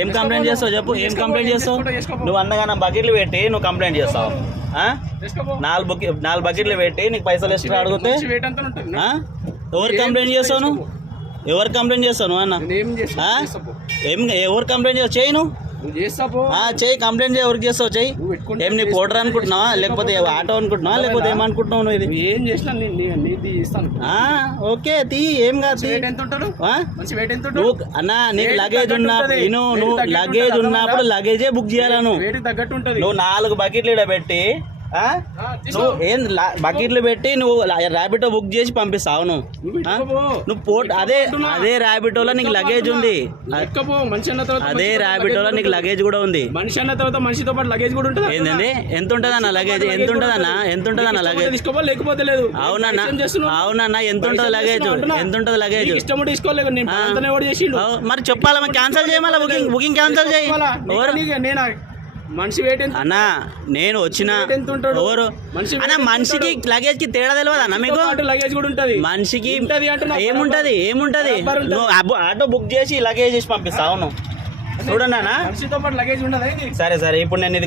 ఏం కంప్లైంట్ చేస్తావు చెప్పు, ఏం కంప్లైంట్ చేస్తావు? నువ్వు అందగానే బకెట్లు పెట్టి నువ్వు కంప్లైంట్ చేస్తావు. 4 బకెట్లు పెట్టి నీకు పైసలు ఎక్స్ట్రా అడిగితే ఎవరు కంప్లైంట్ చేస్తావు? నువ్వు ఎవరు కంప్లైంట్ చేస్తావు? నువ్వు అన్న ఏం ఎవరు కంప్లైంట్ చేస్తావు? చేయి నువ్వు చెయ్యి, కంప్లైంట్ చేయి. ఎవరికి చేస్తావు? చెయ్యి. ఏం నీ పోటర్ అనుకుంటున్నావా, లేకపోతే ఆటో అనుకుంటున్నావా, లేకపోతే ఏమనుకుంటున్నావు నువ్వు? ఇది ఏం చేసినా ఓకే తీ, ఏం కాదు. నువ్వు అన్నా నీకు లగేజ్ ఉన్నప్పుడు నువ్వు లగేజ్ ఉన్నప్పుడు లగేజే బుక్ చేయాలా? నువ్వు 4 బకెట్లు ఇక్కడ పెట్టి నువ్వు ఏం బకెట్లు పెట్టి నువ్వు ర్యాపిడో బుక్ చేసి పంపిస్తావు. నువ్వు అదే ర్యాపిడోలో నీకు లగేజ్ ఉంది, అదే ర్యాపిడోలో నీకు లగేజ్ కూడా ఉంది. మనిషి అన్న తర్వాత మనిషితో పాటు లగేజ్ కూడా ఉంటుంది. ఏంటండి ఎంత ఉంటుంది అన్న లగేజ్? ఎంత ఉంటుంది అన్న లగేజ్? తీసుకోవాలి లేకపోతే లేదు. అవునన్నా ఎంత ఉంటుంది లగేజ్? ఎంత ఉంటుంది లగేజ్? ఇష్టం తీసుకోలేదు. మరి చెప్పాలా? క్యాన్సిల్ చేయమలా, బుకింగ్ క్యాన్సిల్ చేయి. మనిషి వెయిట్ అన్నా నేను వచ్చిన ఎవరు అన్న మనిషికి లగేజ్ కి తేడా తెలియదు అన్న మీకు? లగేజ్ కూడా ఉంటది మనిషికి. ఏముంటది నువ్వు ఆటో బుక్ చేసి లగేజ్ చేసి పంపిస్తావు. చూడండి అన్న, మనిషితో పాటు లగేజ్ ఉండదు. సరే ఇప్పుడు నేను ఇది